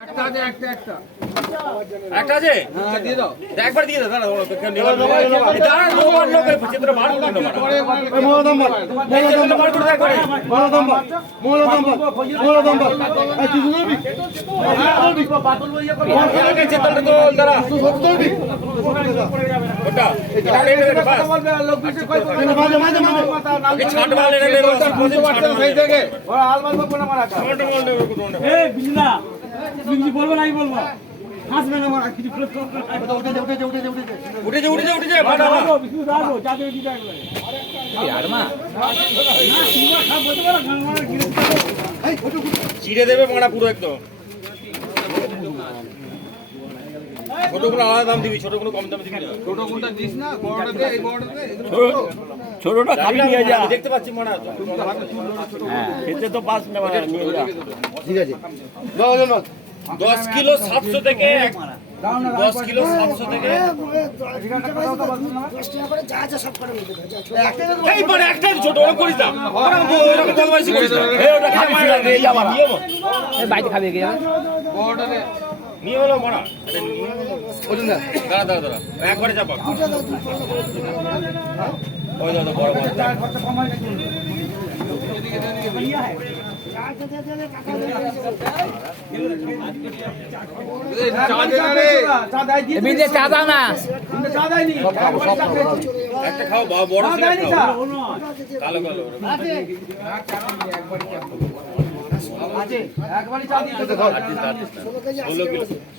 একটা আছে একটা আছে হ্যাঁ দিয়ে দাও একবার দিয়ে দাও দাঁড়া দাঁড়া লোবার লোকের চিত্র বার করে দাও আগে চিত্রটা তো দাঁড়া ওটা ছাট মারলে না দেবো ছাট সেই থেকে ওরা আলমাল বলবো না মারা ছাট মারলে এই বিজলা তুমি কিছু বলবে নাই বলবো হাসবে না মারা কিছু করতে উঠে যা ফাটা দাও বিজু দাও যাবে দিতে একবারে আর মা না সিবা খাব বলতে পারো গান মারা গিরে এই চিড়ে দেবে মারা পুরো একদম ছোট কোনো আলাদা দাম দিবি ছোট কোনো কম দাম দিবি না ছোট কোনটা দিস না বড়টা দে এই বড়টা দে ছোটটা খালি নিয়ে যা দেখতে পাচ্ছি মারা হ্যাঁ খেতে তো পাস না মারা নিয়ে যা ঠিক আছে দাও দাও 10 কিলো 700 থেকে 10 কিলো 700 থেকে এই মানে একটা ছোট ওরা করিস না ওরা বদমাইশি করিস না এই ওটা খাবি না এই যাবা এই বাইতে খাবে কি বড়টা দে নিয়ে হলো মারা ওজন না দাঁড়া একবারে চাপা ওই দাদা বড় বড় এই চা দে না রে বিজে চা দাও না একটা খাও বড় ছেলে খাও কালো কালো আছে একবারই চা দিয়ে দে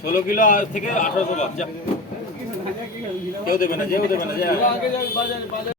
16 কিলো থেকে 1800 বাদ যা কেউ দেবে না যেও দেবে না